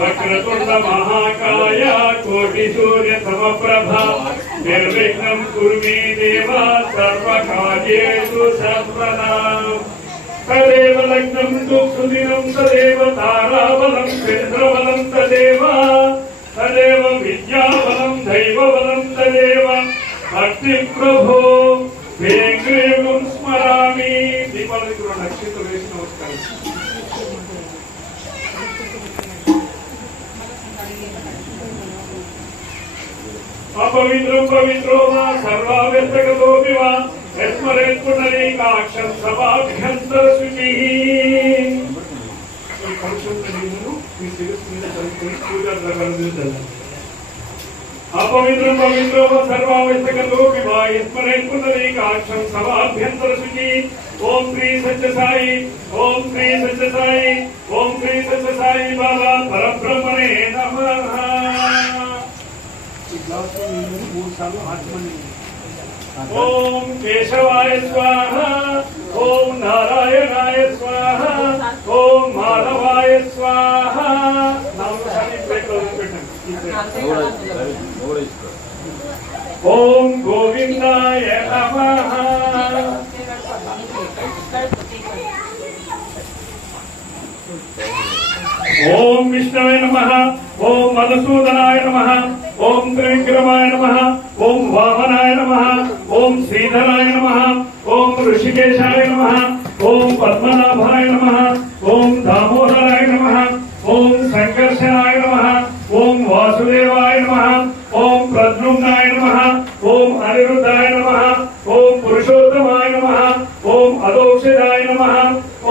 వక్రతుండ మహాకాయ కోటి సూర్య సమప్రభ నిర్విఘ్నం కుర్మే దేవ సర్వకార్యేషు సర్వదా తదేవ లగ్నం దుఃఖదినం తదేవ తారాబలం చంద్రబలం తదేవ తదేవ విద్యాబలం దైవబలం తదేవ భక్తి ప్రభో. స్మరామి. దీపాలు నక్షత్రం వేసి నమస్కారం. పవిత్రం పవిత్రో వా సర్వావ్యర్థగతోపి వా యస్మరేత్ సభాభ్యంతర శుచి ఈ పరిశుద్ధ నీళ్ళు మీ శిరస్సు మీద చదువుకొని పూజా ద్రవ్యాలు అపవిత్రం పవిత్రో సర్వావశ్యకతో వివాహిస్మరేత్ పుండరీకాక్షం సభాభ్యంతర శుచి ఓం శ్రీ సత్య సాయి ఓం శ్రీ సత్య సాయి ఓం శ్రీ సత్య సాయి బాబా పరబ్రహ్మణే నమః. ఈ గ్లాసులో మూడు సార్లు ఆచమని ఓం కేశవాయ స్వాహ ఓం నారాయణాయ స్వాహ ఓం మాధవాయ స్వాహ. ఓం గోవిందాయ నమ. ఓం విష్ణవే నమ ఓం మధుసూదనాయ నమ. ఓం త్రివిక్రమాయ నమ ఓం వామనాయ నమ ఓం శ్రీధరాయ నమ ఓం ఋషికేశాయ నమ ఓం పద్మనాభాయ నమ ఓం దామోదరాయ నమ ఓం సంకర్షణాయ నమ ఓం వాసుదేవాయ నమ ఓం ప్రద్యుమ్నాయ నమ ఓం అనిరుద్ధాయ నమ ఓం పురుషోత్తమాయ నమ ఓం అదోక్షదాయ నమ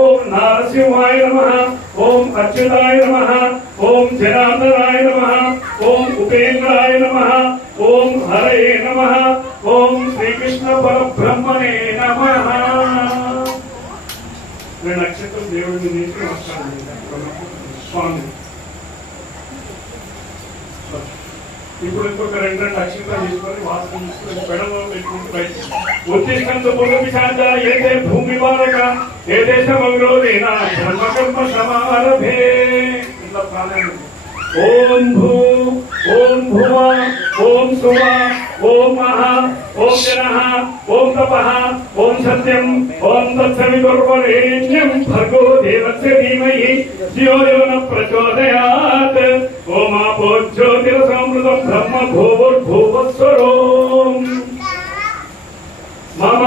ఓం నారసింహాయ నమ ఓం అచ్యుతాయ నమ విష్ణు పరబ్రహ్మణే నమ. రెండు నక్షత్రం దేవుడిని నుంచి నమస్కారం స్వామి. ఇప్పుడు ఇంకొక రెండు రెండు అక్షంతాలు తీసుకొని వాసన తీసుకొని పెడమ పెట్టుకుంటూ బయట ఏదే భూమి వారక ఏ దేశం ధర్మకర్మ సమారభే. ఇట్లా ఓం భూ ఓం భువ ఓం సువ. ఓం మహ ఓం జన ఓం తప ఓం సత్యం ఓం తత్సవితుర్వరేణ్యం భర్గో దేవస్య ధీమహి ధియో యో ప్రచోదయాత్. ఓం ఆపో జ్యోతిరసమృతం బ్రహ్మ భూర్భువస్వరోం. మమ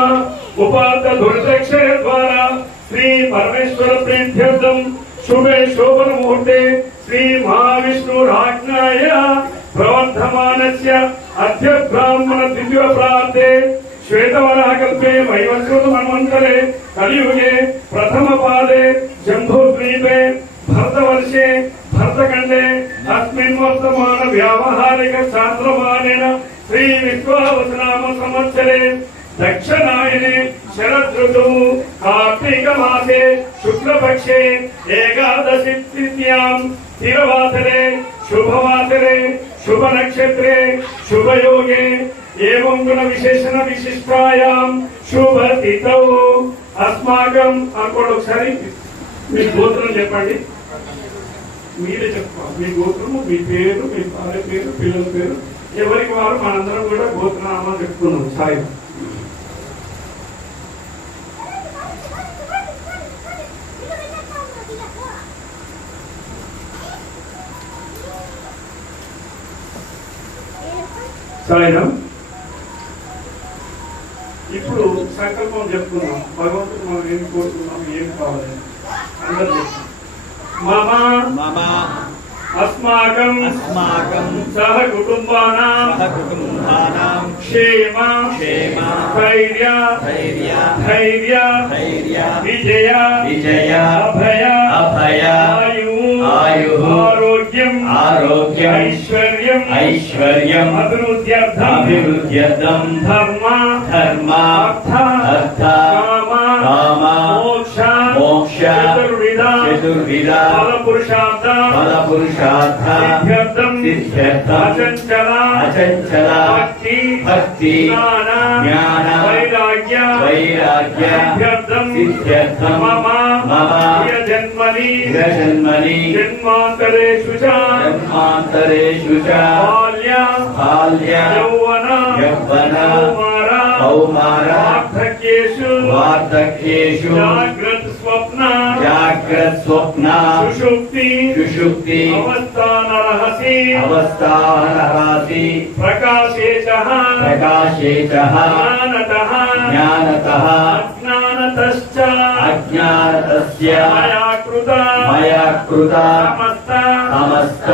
ఉపాత దుర్దక్షయ ద్వారా శ్రీ పరమేశ్వర ప్రీత్యర్థం శుభే శోభన ముహూర్తే శ్రీ మహావిష్ణురాజ్ఞాయ ప్రవర్ధమానస్య అద్య బ్రాహ్మణ దివ్య ప్రాంతే శ్వేతవరాకల్పే వైవస్వత మన్వంతరే కలియుగే ప్రథమ పాదే జంబూద్వీపే భరతవర్షే భరతఖండే అస్మిన్ వర్తమాన వ్యావహారిక శాస్త్రమానేన శ్రీ విశ్వావసనామ సంవత్సరే దక్షిణాయనే శరదృతువు కార్తీక మాసే శుక్లపక్షే ఏకాదశి తిథ్యాం తిరవాసరే శుభవాసరే శుభ నక్షత్రే శుభయోగే ఏవం గుణ విశేషణ విశిష్టాయాం శుభ తిథౌ అస్మాకం అనుకోండి ఒకసారి మీ గోత్రం చెప్పండి. మీరే చెప్పుకోవాలి మీ గోత్రము మీ పేరు మీ భార్య పేరు పిల్లల పేరు ఎవరికి వారు మనందరం కూడా గోత్రనామాలు చెప్పుకున్నాం సాయి. సాయిరాం ఇప్పుడు సంకల్పం చెప్పుకున్నాం భగవంతుడు మనం ఏం కోరుకున్నాం ఏం కావాలి? అందరూ మమ మమ అస్మాకం అస్మాకం సహ కుటుంబానాం సహకుటుంబానాం క్షేమ క్షేమ ధైర్య ధైర్య ధైర్య ధైర్య విజయ విజయ అభయ ఐశ్వర్యం అభివృద్ధ్యర్థం ధర్మ ధర్మ అర్థ కామ మోక్ష మోక్ష చతుర్విధ చతుర్విధ ఫల పురుషార్థ ఫల పురుషార్థ సిద్ధ్యర్థం సిద్ధ్యర్థం అచంచల అచంచల భక్తి భక్తి జ్ఞాన జ్ఞాన వైరాగ్య వైరాగ్య వైరాగ్య సిద్ధ్యర్థం సిద్ధ్యర్థం మమ మమ जन्मनि जन्मनि जन्मान्तरेषु च जन्मान्तरेषु च बाल्या। बाल्या। यौवन। कौमारा। कौमारा। वार्धक्येषु। वार्धक्येषु। जाग्रत् स्वप्न। जाग्रत् स्वप्न। सुषुप्ति। सुषुप्ति। अवस्थानरहसि अवस्थानरहसि प्रकाशे च प्रकाशे च ज्ञानतः। ज्ञानतः। అజ్ఞానతశ్చ అజ్ఞానతస్య మయా కృత మయా కృత సమస్త సమస్త